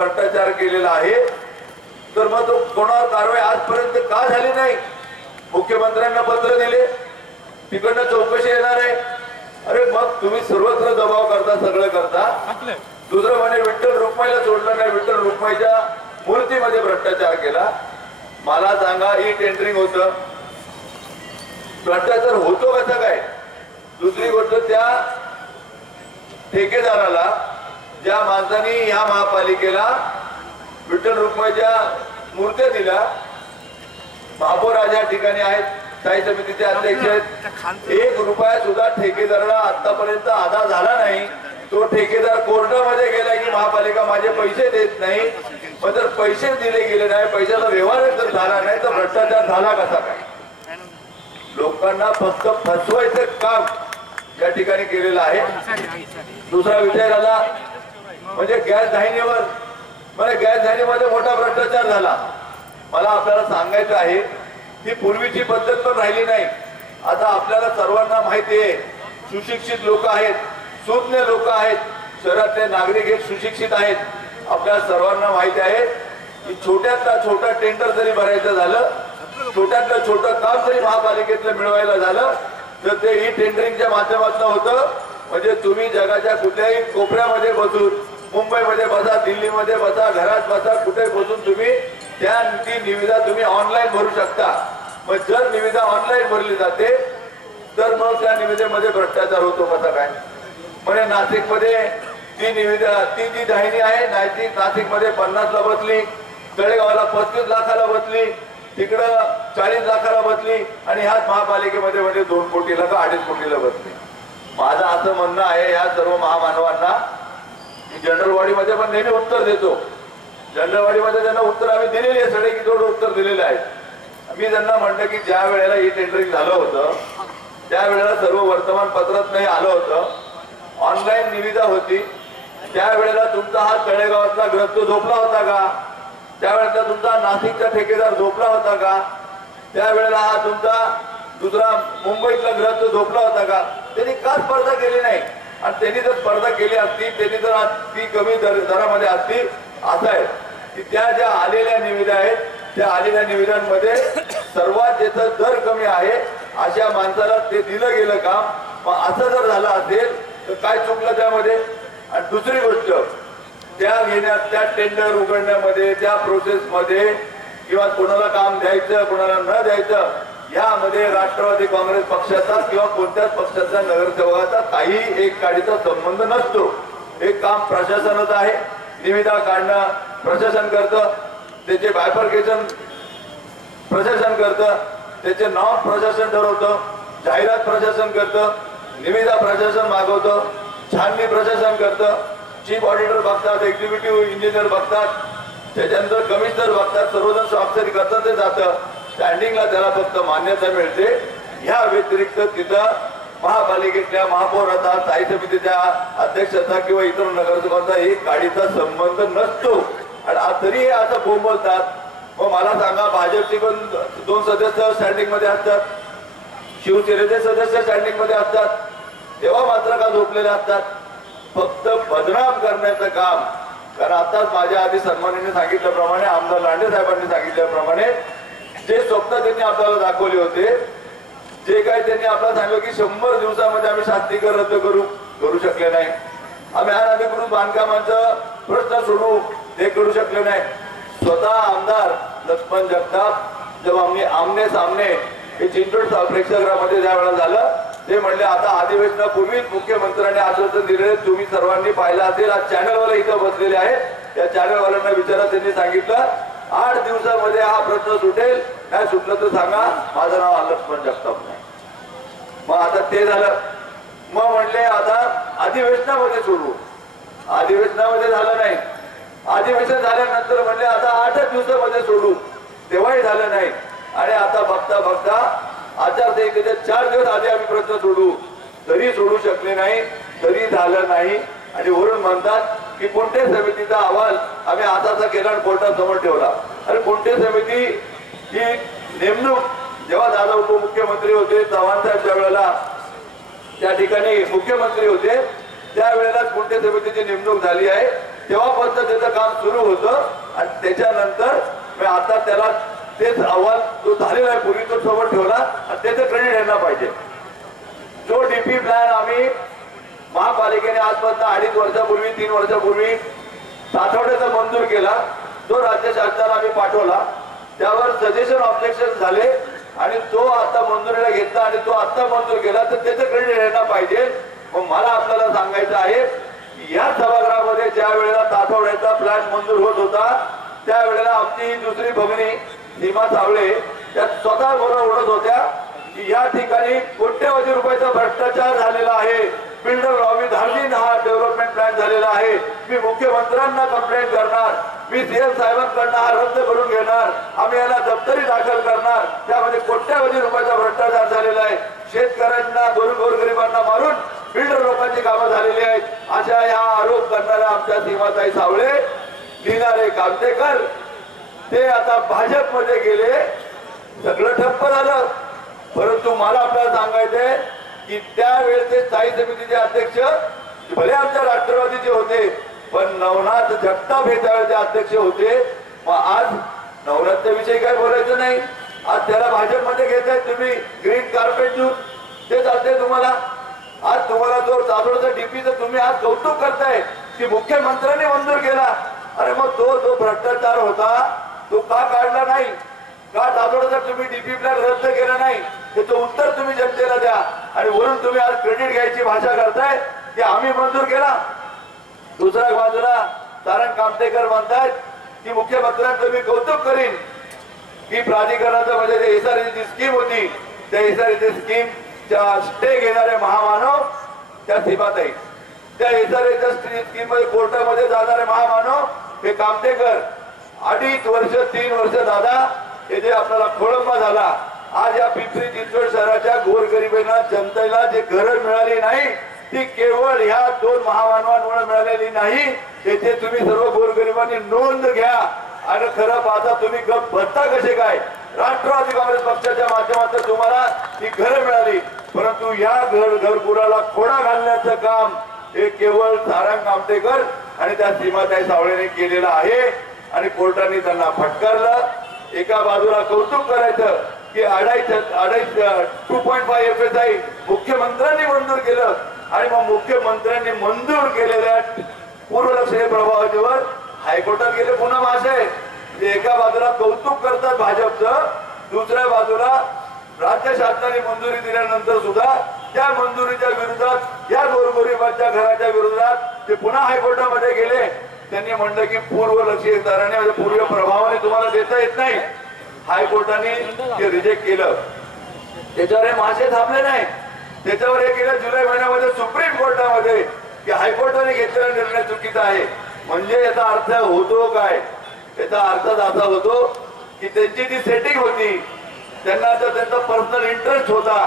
भ्रष्टाचार केलेला आहे तर मग तो कोणावर कारवाई आजपर्यंत का झाली नाही? मुख्यमंत्र्यांना पत्र दिले, तिकडनं चौकशी येणार आहे. अरे मग तुम्ही सर्वत्र दबाव करता, सगळं करता. दुसरं म्हणजे विठ्ठल रुक्माईला सोडलं नाही, विठ्ठल रुक्माईच्या मूर्तीमध्ये भ्रष्टाचार केला. मला सांगा, ई टेंडरिंग होतं, भ्रष्टाचार होतो कसा काय? दुसरी गोष्ट, त्या ठेकेदाराला, ज्या माणसाने या महापालिकेला विठ्ठल रुक्माईच्या मूर्त्या दिल्या, महापौर आज या ठिकाणी आहेत, स्थायी समितीचे अध्यक्ष आहेत, 1 रुपया सुद्धा ठेकेदाराला आतापर्यंत अदा झाला नाही. तो ठेकेदार कोर्टामध्ये गेला की महापालिका माझे पैसे देत नाही. मग जर पैसे दिले गेले नाही, पैशाचा व्यवहार जर झाला नाही, तर भ्रष्टाचार झाला कसा काय? लोकांना फक्त फसवायचं काम या ठिकाणी केलेलं आहे. दुसरा विषय झाला म्हणजे गॅस दाहिनीवर, म्हणजे गॅस दाहिनीमध्ये मोठा भ्रष्टाचार झाला. मला आपल्याला सांगायचं आहे की पूर्वीची पद्धत पण राहिली नाही. आता आपल्याला सर्वांना माहिती आहे, सुशिक्षित लोक आहेत, सुज्ञ लोक आहेत, शहरातले नागरिक हे सुशिक्षित आहेत. आपल्या सर्वांना माहिती आहे की छोट्यातला छोटा टेंडर जरी भरायचं झालं, छोट्यातलं छोटं काम जरी महापालिकेतलं मिळवायला झालं, तर ते ई टेंडरिंगच्या माध्यमातून होतं. म्हणजे तुम्ही जगाच्या कुठल्याही कोपऱ्यामध्ये बसून, मुंबईमध्ये बसा, दिल्लीमध्ये बसा, घरात बसा, कुठे बसून तुम्ही ती निविदा तुम्ही ऑनलाईन भरू शकता. मग जर निविदा ऑनलाईन भरली जाते तर मग त्या निविदेमध्ये भ्रष्टाचार होतो कसा काय? म्हणजे नाशिकमध्ये ती निविदा, ती जी दाहिनी आहे, नाशिकमध्ये 50 ला बसली, तळेगावला 35 लाखाला बसली, तिकडं 40 लाखाला बसली, आणि ह्याच महापालिकेमध्ये म्हणजे 2 कोटीला का 2.5 कोटीला बसली. माझं असं म्हणणं आहे या सर्व महामानवांना, जनरल बॉडीमध्ये पण नेहमी उत्तर देतो. जनरल बॉडीमध्ये त्यांना उत्तर आम्ही दिलेली आहे, सगळे की थोडं उत्तर दिलेलं आहे. मी त्यांना म्हटलं की ज्या वेळेला ई टेंडरिंग झालं होतं, त्यावेळेला सर्व वर्तमानपत्रात नाही आलं होतं, ऑनलाईन निविदा होती, त्यावेळेला तुमचा हा तळेगावातला ग्रस्त झोपला होता का? त्यावेळेला तुमचा नाशिकचा ठेकेदार झोपला होता का? त्यावेळेला हा तुमचा दुसरा मुंबईतला ग्रस्त झोपला होता का? त्यांनी का स्पर्धा केली नाही? आणि त्यांनी जर स्पर्धा केली असती, त्यांनी जर ती कमी दरामध्ये असती, असं आहे की त्या ज्या आलेल्या निविदा आहेत, त्या आलेल्या निविदांमध्ये सर्वात ज्याचा दर कमी आहे अशा माणसाला ते दिलं गेलं काम. मग असं जर झालं असेल तर काय चुकलं त्यामध्ये? आणि दुसरी गोष्ट, त्या घेण्यात, त्या टेंडर उघडण्यामध्ये, त्या प्रोसेसमध्ये किंवा कोणाला काम द्यायचं, कोणाला न द्यायचं, यामध्ये राष्ट्रवादी काँग्रेस पक्षाचा किंवा कोणत्याच पक्षाचा नगरसेवकाचा काही एक काडीचा संबंध नसतो. हे काम प्रशासनाचं आहे. निविदा काढणं प्रशासन करतं, त्याचे बायफर्केशन प्रशासन करतं, त्याचे नाव प्रशासन ठरवतं, जाहिरात प्रशासन करतं, निविदा प्रशासन मागवतं, छाननी प्रशासन करतं, चीफ ऑडिटर बघतात, एक्झिक्युटिव्ह इंजिनियर बघतात, त्याच्यानंतर कमिशनर बघतात, सर्वजण स्वाक्षरी करतात, ते जातं स्टँडिंगला, त्याला फक्त मान्यता मिळते. ह्या व्यतिरिक्त तिथं महापालिकेतल्या महापौराचा, स्थायी समितीच्या अध्यक्षाचा किंवा इतर नगरसेवकांचा एक गाडीचा संबंध नसतो. आणि तरी हे असं बोंबलतात. मग मला सांगा, भाजपचे पण 2 सदस्य स्टँडिंग मध्ये असतात, शिवसेनेचे सदस्य स्टँडिंग मध्ये असतात, तेव्हा मात्र का झोपलेले असतात? फक्त बदनाम करण्याचं काम. कारण आताच माझ्या आधी सन्मानीने सांगितल्याप्रमाणे, आमदार लांडे साहेबांनी सांगितल्याप्रमाणे, जे स्वप्न त्यांनी आपल्याला दाखवले होते, जे काही त्यांनी आपल्याला सांगितलं की 100 दिवसामध्ये आम्ही शास्तीकर रद्द करू शकले नाही, आम्ही अनधिकृत बांधकामांचा प्रश्न सोडवू, ते करू शकले नाही. स्वतः आमदार लक्ष्मण जगताप जेव्हा आम्ही आमने सामने हे चिंचवड प्रेक्षागृहामध्ये ज्या वेळेला झालं, ते म्हणले आता अधिवेशनापूर्वीच मुख्यमंत्र्यांनी आश्वासन दिलेले, तुम्ही सर्वांनी पाहिलं असेल, आज चॅनलवाले इथं बसलेले आहेत, त्या चॅनलवाल्यांना विचारा, त्यांनी सांगितलं 8 दिवसामध्ये हा प्रश्न सुटेल, नाही सुटलं तर सांगा, माझं नाव लक्ष्मण जगताप नाही. मग आता ते झालं. मग म्हणले आता अधिवेशनामध्ये सोडवू, अधिवेशनामध्ये झालं नाही. अधिवेशन झाल्यानंतर म्हणले आता 8 दिवसामध्ये सोडू, तेव्हाही झालं नाही. आणि आता बघता बघता आचारसंहितेच्या 4 दिवस आधी आम्ही प्रश्न सोडू, तरी सोडू शकले नाही, तरी झालं नाही. आणि वरून म्हणतात की कोणत्या समितीचा अहवाल आम्ही आताचा केला आणि कोर्टासमोर ठेवला. अरे कोणत्या समिती ही नेमणूक जेव्हा दादा उपमुख्यमंत्री होते, चव्हाण साहेब ज्या वेळेला त्या ठिकाणी मुख्यमंत्री होते, त्यावेळेला कोणत्या समितीची नेमणूक झाली आहे तेव्हापासून त्याचं काम सुरू होतं आणि त्याच्यानंतर मी आता त्याला तेच अहवाल जो झालेला आहे पूर्वी तो सोबत ठेवला आणि त्याचं क्रेडिट यांना पाहिजे. जो डीपी प्लॅन आम्ही महापालिकेने आजपासून 2.5 वर्षापूर्वी 3 वर्षापूर्वी साठवड्याचा मंजूर केला, तो राज्य शासनाला आम्ही पाठवला, त्यावर सजेशन ऑब्जेक्शन झाले आणि तो आता मंजुरीला घेतला आणि तो आता मंजूर केला तर त्याचं क्रेडिट यांना पाहिजे. मग मला आपल्याला सांगायचं आहे की या सभागृहामध्ये ज्या वेळेला साठवड्याचा प्लॅन मंजूर होत होता त्यावेळेला आमची ही दुसरी भगिनी सीमा सावळे त्या स्वतः बरोबर ओढत होत्या की या ठिकाणी कोट्यवधी रुपयाचा भ्रष्टाचार झालेला आहे, बिल्डर लॉबी धार्जिन हा डेव्हलपमेंट प्लॅन झालेला आहे, मी मुख्यमंत्र्यांना कंप्लेंट करणार, मी सीएम साहेबांकडनं हा रद्द करून घेणार, आम्ही याला दप्तरी दाखल करणार, त्यामध्ये कोट्यवधी रुपयाचा भ्रष्टाचार झालेला आहे, शेतकऱ्यांना गोरगरिबांना मारून बिल्डर लोकांची कामं झालेली आहेत, अशा या आरोप करणाऱ्या आमच्या सीमाताई सावळे लिहिणारे कामतेकर ते आता भाजपमध्ये गेले, सगळं ठप्प झालं. परंतु मला आपल्याला सांगायचंय की त्यावेळेचे स्थायी समितीचे अध्यक्ष भले आमच्या राष्ट्रवादीचे होते पण नवनाथ जगताप हे त्यावेळेचे अध्यक्ष होते. मग आज नवनाथच्या विषयी काय बोलायचं नाही, आज त्याला भाजपमध्ये घेताय तुम्ही, ग्रीन कार्पेट घेऊन ते चालते तुम्हाला. आज तुम्हाला जो चादोडचा डीपीचं तुम्ही आज कौतुक करताय की मुख्यमंत्र्यांनी मंजूर केला, अरे मग तो जो भ्रष्टाचार होता तो का काढला नाही, का चादोडचा तुम्ही डीपी प्लॅन रद्द केला नाही, त्याचं उत्तर तुम्ही जनतेला द्या. आणि वरून तुम्ही आज क्रेडिट घ्यायची भाषा करताय की आम्ही मंजूर केला. दुसऱ्या बाजूला तारण कामतेकर म्हणतात की मुख्यमंत्र्यांचं मी कौतुक करीन की प्राधिकरणाचं म्हणजे जे एसआरची स्कीम होती त्या एसआरची स्कीमच्या स्टे घेणारे महामानव त्या सीमाताई, त्या एसआरच्या स्कीम मध्ये कोर्टामध्ये जाणारे महामानव हे कामतेकर. 2.5 वर्ष 3 वर्ष दादा हे जे आपल्याला खोळंबा झाला, आज या पिंपरी चिंचवड शहराच्या गोरगरिबांना जनतेला जे घरं मिळाली नाही ती केवळ ह्या 2 महामानवांमुळे मिळालेली नाही. येथे तुम्ही सर्व गोरगरिबांनी नोंद घ्या आणि खरं पाहता तुम्ही गप बसता कसे काय. राष्ट्रवादी काँग्रेस पक्षाच्या माध्यमातून तुम्हाला ही घरं मिळाली, परंतु या घरकुलाला खोडा घालण्याचं काम हे केवळ तारण कामतेकर आणि त्या सीमाताई सावळेने केलेलं आहे. आणि कोर्टाने त्यांना फटकारलं. एका बाजूला कौतुक करायचं की 2.5 FSI मुख्यमंत्र्यांनी मंजूर केलं आणि मग मुख्यमंत्र्यांनी मंजूर केलेल्या पूर्वलक्षणी प्रभावावर हायकोर्टात गेले पुन्हा मासे. एका बाजूला कौतुक करतात भाजपचं, दुसऱ्या बाजूला राज्य शासनाने मंजुरी दिल्यानंतर सुद्धा त्या मंजुरीच्या विरोधात या गोरगरिबांच्या घराच्या विरोधात ते पुन्हा हायकोर्टामध्ये गेले. त्यांनी म्हणलं की पूर्वलक्षी दराने म्हणजे पूर्व प्रभावाने तुम्हाला देता येत नाही. हायकोर्टाने ते रिजेक्ट केलं. त्याच्यावर मासे थांबले नाही, त्याच्यावर हे केलं जुलै महिन्यामध्ये सुप्रीम कोर्टामध्ये की हायकोर्टाने घेतलेला निर्णय चुकीचा आहे. म्हणजे याचा अर्थ होतो काय, याचा अर्थ असा होतो की त्यांची जी सेटिंग होती त्यांना जर त्यांचा पर्सनल इंटरेस्ट होता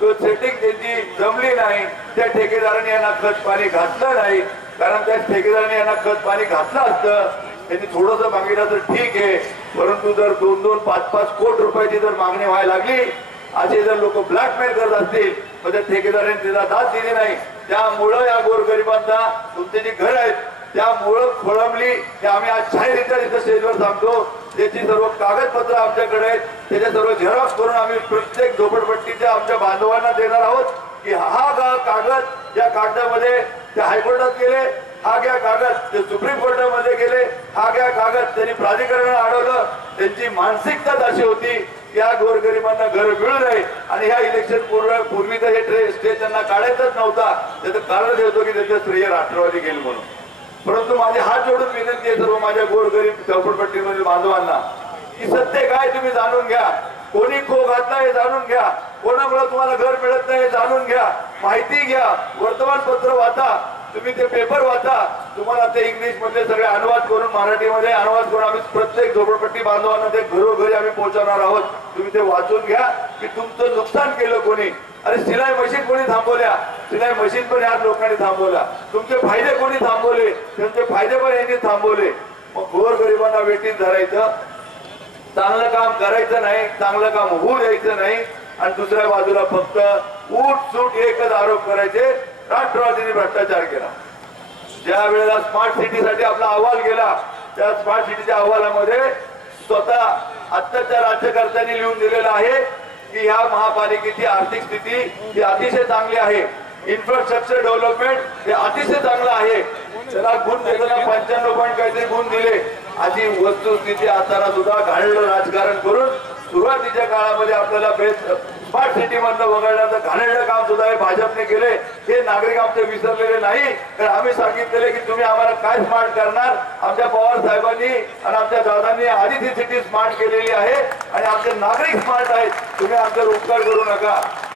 तो सेटिंग त्यांची जमली नाही, त्या ठेकेदाराने यांना खत पाणी घातलं नाही. कारण त्या ठेकेदाराने यांना खत पाणी घातलं असतं, त्यांनी थोडंसं मागितलं तर ठीक आहे, परंतु जर 2-2, 5-5 कोटी रुपयाची जर मागणी व्हायला लागली, असे जर लोक ब्लॅकमेल करत असतील तर त्या ठेकेदाराने त्याला दाद दिली नाही. त्यामुळं या गोरगरिबांना तुमचे जी घर आहेत त्यामुळं खोळंबली. हे आम्ही आज जाहीररित्या इथं स्टेजवर सांगतो. त्याची सर्व कागदपत्र आमच्याकडे आहेत, त्याचे सर्व झेरॉक्स करून आम्ही प्रत्येक झोपडपट्टीच्या आमच्या बांधवांना देणार आहोत की हा कागद या कागदामध्ये त्या हायकोर्टात गेले, हा घ्या कागद ते सुप्रीम कोर्टामध्ये गेले, हा घ्या कागद त्यांनी प्राधिकरणाला अडवलं. त्यांची मानसिकताच अशी होती की या गोरगरिबांना घर मिळू नये आणि ह्या इलेक्शन पूर्वी तर हे स्टे त्यांना काढायचाच नव्हता. त्याचं कारण देतो की त्याचं श्रेय राष्ट्रवादी घेईल म्हणून. परंतु माझे हात जोडून विनंती आहे सर्व माझ्या गोरगरीब झोपडपट्टीमधील बांधवांना की सत्य काय तुम्ही जाणून घ्या. कोणी खो घातला हे जाणून घ्या, कोणामुळे तुम्हाला घर मिळत नाही हे जाणून घ्या, माहिती घ्या, वर्तमानपत्र वाचा, तुम्ही ते पेपर वाचा. तुम्हाला ते इंग्लिश मध्ये सगळे अनुवाद करून मराठीमध्ये अनुवाद करून आम्ही प्रत्येक झोपडपट्टी बांधवांना ते घरोघरी आम्ही पोहोचवणार आहोत. तुम्ही ते वाचून घ्या की तुमचं नुकसान केलं कोणी. अरे सिलाई मशीन कोणी थांबवल्या, सिलाई मशीन पण याच लोकांनी थांबवल्या. तुमचे फायदे कोणी थांबवले, त्यांचे फायदे पण यांनी थांबवले. मग गोरगरिबांना वेटीत धरायचं, चांगलं काम करायचं नाही, चांगलं काम होऊ द्यायचं नाही आणि दुसऱ्या बाजूला फक्त उठ सूट एकच आरोप करायचे, राष्ट्रवादीने भ्रष्टाचार केला. ज्या वेळेला स्मार्ट सिटीसाठी आपला अहवाल गेला त्या स्मार्ट सिटीच्या अहवालामध्ये स्वतः आत्ताच्या राज्यकर्त्यांनी लिहून दिलेलं आहे की ह्या महापालिकेची आर्थिक स्थिती ही अतिशय चांगली आहे, इन्फ्रास्ट्रक्चर डेव्हलपमेंट हे अतिशय चांगलं आहे. त्याला गुण देताना 95 पॉईंट काहीतरी गुण दिले. अशी वस्तुस्थिती आता सुद्धा घाणेरडं राजकारण करून सुरुवातीच्या काळामध्ये आपल्याला बेस्ट स्मार्ट सिटी मधलं वगळण्याचं घाणेरडं काम सुद्धा हे भाजपने केले. हे नागरिक आमचे विसरलेले नाही. तर आम्ही सांगितलेले की तुम्ही आम्हाला काय स्मार्ट करणार. आमच्या पवार साहेबांनी आणि आमच्या दादांनी आधी ती सिटी स्मार्ट केलेली आहे आणि आमचे नागरिक स्मार्ट आहेत. तुम्ही आमच्यावर उपकार करू नका.